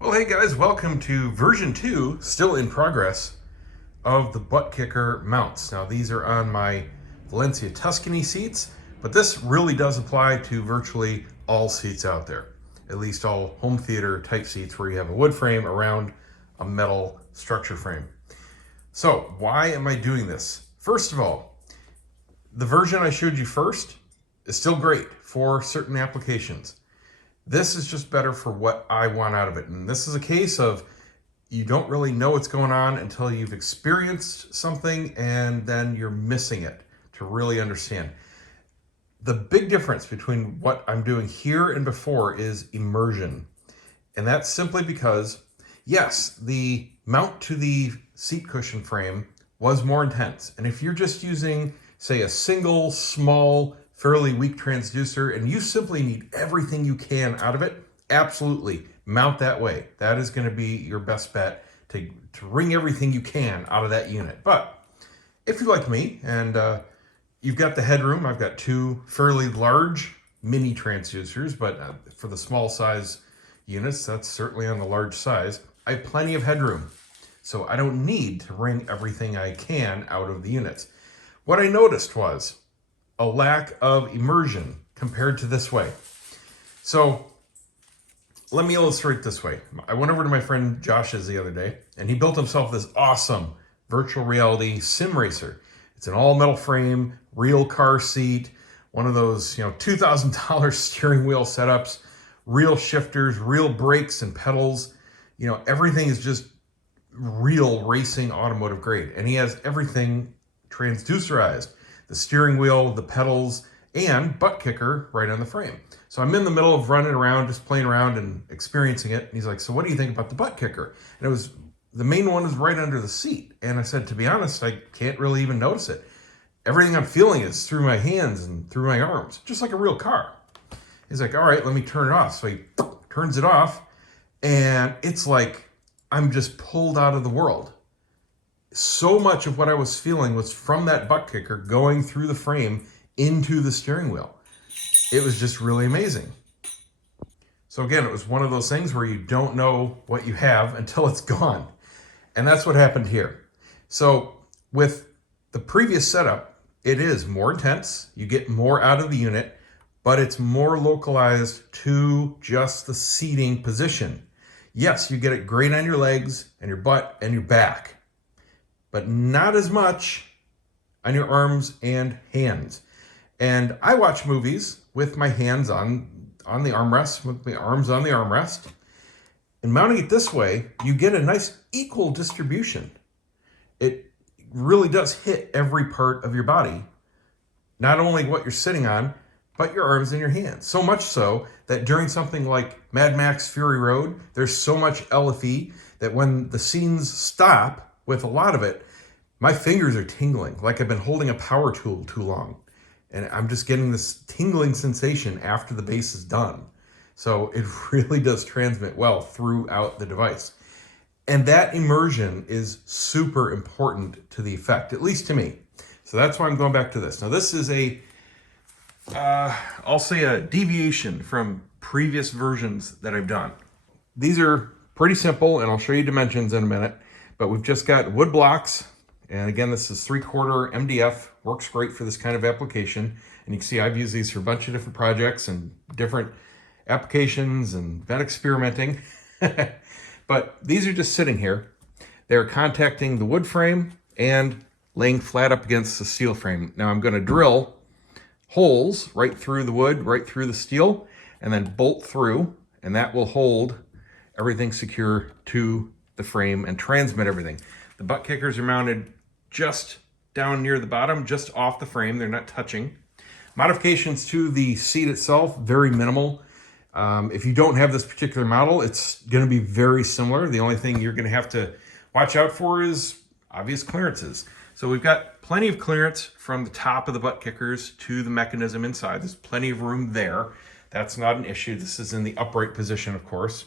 Well, hey guys, welcome to version 2, still in progress, of the butt kicker mounts. Now these are on my Valencia Tuscany seats, but this really does apply to virtually all seats out there. At least all home theater type seats where you have a wood frame around a metal structure frame. So why am I doing this? First of all, the version I showed you first is still great for certain applications. This is just better for what I want out of it. And this is a case of you don't really know what's going on until you've experienced something and then you're missing it to really understand. The big difference between what I'm doing here and before is immersion. And that's simply because, yes, the mount to the seat cushion frame was more intense. And if you're just using, say, a single small fairly weak transducer and you simply need everything you can out of it, absolutely mount that way. That is going to be your best bet to wring everything you can out of that unit. But if you're like me and you've got the headroom, I've got two fairly large mini transducers, but for the small size units, that's certainly on the large size. I have plenty of headroom, so I don't need to wring everything I can out of the units. What I noticed was a lack of immersion compared to this way. So let me illustrate this way. I went over to my friend Josh's the other day, and he built himself this awesome virtual reality sim racer. It's an all metal frame, real car seat, one of those, $2,000 steering wheel setups, real shifters, real brakes and pedals. Everything is just real racing automotive grade. And he has everything transducerized. The steering wheel, the pedals, and butt kicker right on the frame. So I'm in the middle of running around, just playing around and experiencing it. And he's like, so what do you think about the butt kicker? And the main one is right under the seat. And I said, to be honest, I can't really even notice it. Everything I'm feeling is through my hands and through my arms, just like a real car. He's like, all right, let me turn it off. So he turns it off, and it's like I'm just pulled out of the world. So much of what I was feeling was from that butt kicker going through the frame into the steering wheel. It was just really amazing. So again, it was one of those things where you don't know what you have until it's gone. And that's what happened here. So with the previous setup, it is more intense. You get more out of the unit, but it's more localized to just the seating position. Yes, you get it great on your legs and your butt and your back, but not as much on your arms and hands. And I watch movies with my hands on the armrest, with my arms on the armrest. And mounting it this way, you get a nice equal distribution. It really does hit every part of your body, not only what you're sitting on, but your arms and your hands. So much so that during something like Mad Max Fury Road, there's so much LFE that when the scenes stop, with a lot of it, my fingers are tingling like I've been holding a power tool too long. And I'm just getting this tingling sensation after the bass is done. So it really does transmit well throughout the device. And that immersion is super important to the effect, at least to me. So that's why I'm going back to this. Now this is I'll say a deviation from previous versions that I've done. These are pretty simple, and I'll show you dimensions in a minute. But we've just got wood blocks, and again, this is 3/4 MDF, works great for this kind of application. And you can see I've used these for a bunch of different projects and different applications and been experimenting. But these are just sitting here. They're contacting the wood frame and laying flat up against the steel frame. Now I'm going to drill holes right through the wood, right through the steel, and then bolt through, and that will hold everything secure to the frame and transmit everything. The butt kickers are mounted just down near the bottom, just off the frame. They're not touching. Modifications to the seat itself, very minimal. If you don't have this particular model, it's going to be very similar. The only thing you're going to have to watch out for is obvious clearances. So we've got plenty of clearance from the top of the butt kickers to the mechanism inside. There's plenty of room there. That's not an issue. This is in the upright position, of course.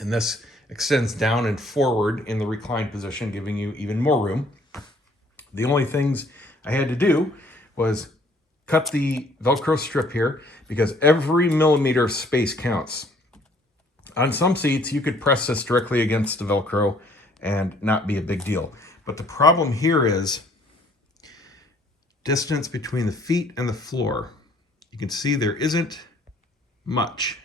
And this extends down and forward in the reclined position, giving you even more room. The only things I had to do was cut the Velcro strip here because every millimeter of space counts. On some seats, you could press this directly against the Velcro and not be a big deal. But the problem here is distance between the feet and the floor. You can see there isn't much.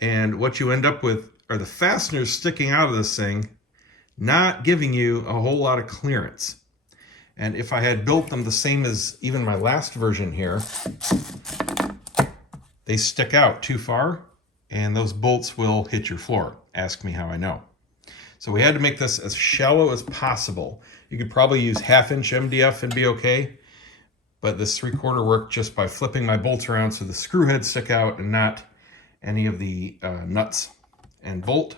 And what you end up with are the fasteners sticking out of this thing, not giving you a whole lot of clearance. And if I had built them the same as even my last version here, they stick out too far and those bolts will hit your floor. Ask me how I know. So we had to make this as shallow as possible. You could probably use 1/2 inch MDF and be okay, but this 3/4 worked just by flipping my bolts around so the screw heads stick out and not any of the nuts and bolt,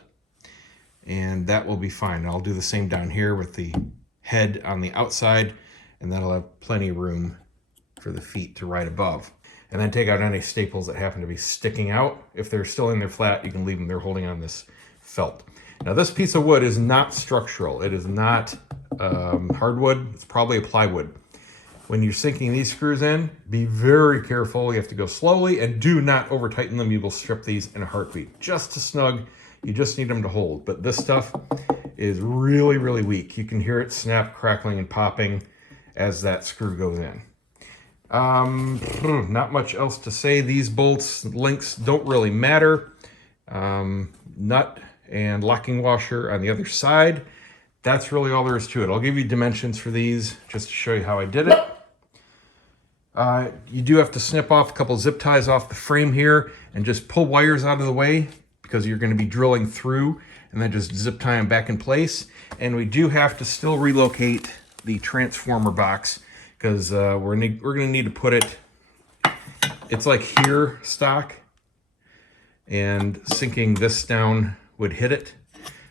and that will be fine. I'll do the same down here with the head on the outside, and that'll have plenty of room for the feet to ride above. And then take out any staples that happen to be sticking out. If they're still in there flat, you can leave them. They're holding on this felt. Now this piece of wood is not structural. It is not hardwood. It's probably a plywood. When you're sinking these screws in, be very careful. You have to go slowly and do not over tighten them. You will strip these in a heartbeat. Just to snug, you just need them to hold. But this stuff is really, really weak. You can hear it snap, crackling, and popping as that screw goes in. Not much else to say. These bolts links don't really matter. Nut and locking washer on the other side. That's really all there is to it. I'll give you dimensions for these just to show you how I did it. You do have to snip off a couple zip ties off the frame here and just pull wires out of the way because you're going to be drilling through, and then just zip tie them back in place. And we do have to still relocate the transformer box because we're going to need to put it, it's like here stock, and sinking this down would hit it.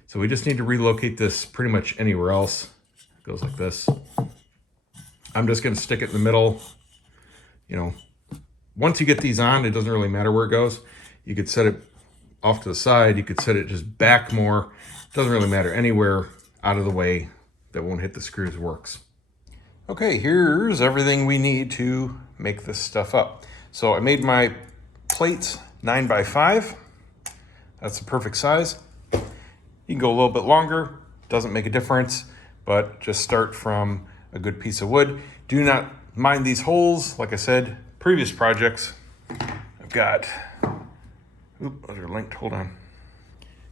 So we just need to relocate this pretty much anywhere else. It goes like this. I'm just going to stick it in the middle. You know, once you get these on, it doesn't really matter where it goes. You could set it off to the side. You could set it just back more. It doesn't really matter. Anywhere out of the way that won't hit the screws works. Okay, here's everything we need to make this stuff up. So I made my plates 9 by 5. That's the perfect size. You can go a little bit longer, doesn't make a difference, but just start from a good piece of wood. Do not mind these holes. Like I said, previous projects, I've got, those are linked, hold on.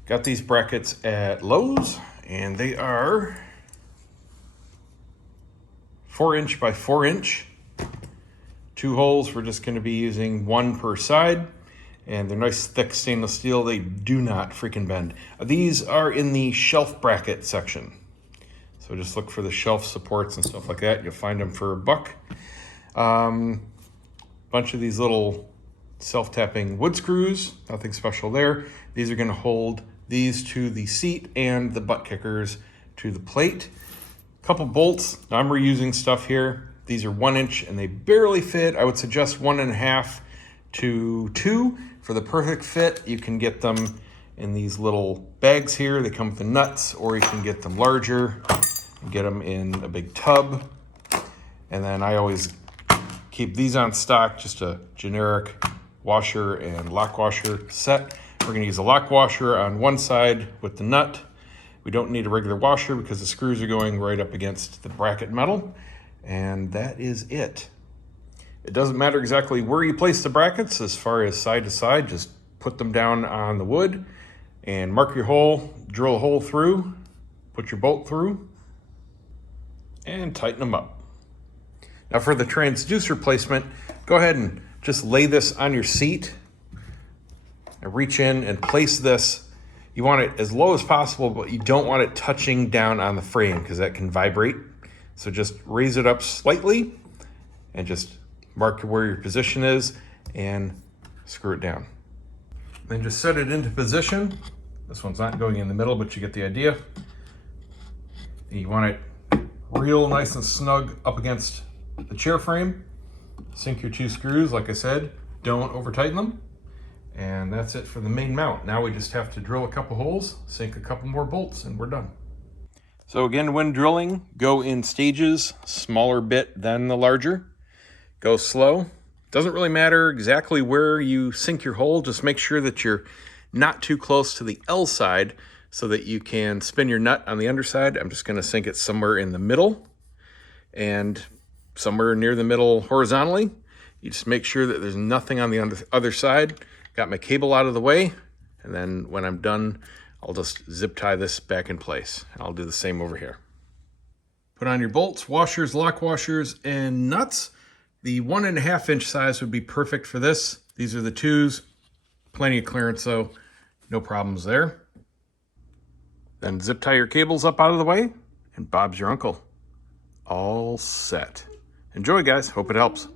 Got these brackets at Lowe's, and they are 4 inch by 4 inch. 2 holes, we're just gonna be using 1 per side. And they're nice thick stainless steel. They do not freaking bend. These are in the shelf bracket section. So just look for the shelf supports and stuff like that. You'll find them for $1. Bunch of these little self-tapping wood screws, nothing special there. These are gonna hold these to the seat and the butt kickers to the plate. Couple bolts, now I'm reusing stuff here. These are 1 inch and they barely fit. I would suggest 1.5 to 2 for the perfect fit. You can get them in these little bags here. They come with the nuts, or you can get them larger and get them in a big tub. And then I always keep these on stock, just a generic washer and lock washer set. We're gonna use a lock washer on one side with the nut. We don't need a regular washer because the screws are going right up against the bracket metal. And that is it. It doesn't matter exactly where you place the brackets as far as side to side. Just put them down on the wood and mark your hole, drill a hole through, put your bolt through, and tighten them up. Now for the transducer placement, go ahead and just lay this on your seat and reach in and place this. You want it as low as possible, but you don't want it touching down on the frame because that can vibrate. So just raise it up slightly and just mark where your position is and screw it down. Then just set it into position. This one's not going in the middle, but you get the idea. You want it real nice and snug up against the chair frame. Sink your 2 screws, like I said, don't over tighten them. And that's it for the main mount. Now we just have to drill a couple holes, sink a couple more bolts, and we're done. So again, when drilling, go in stages, smaller bit than the larger. Go slow. Doesn't really matter exactly where you sink your hole. Just make sure that you're not too close to the L side so that you can spin your nut on the underside. I'm just going to sink it somewhere in the middle and somewhere near the middle horizontally. You just make sure that there's nothing on the other side. Got my cable out of the way, and then when I'm done, I'll just zip tie this back in place. I'll do the same over here. Put on your bolts, washers, lock washers, and nuts. The 1.5 inch size would be perfect for this. These are the 2s. Plenty of clearance though, no problems there. Then zip tie your cables up out of the way, and Bob's your uncle. All set. Enjoy, guys. Hope it helps.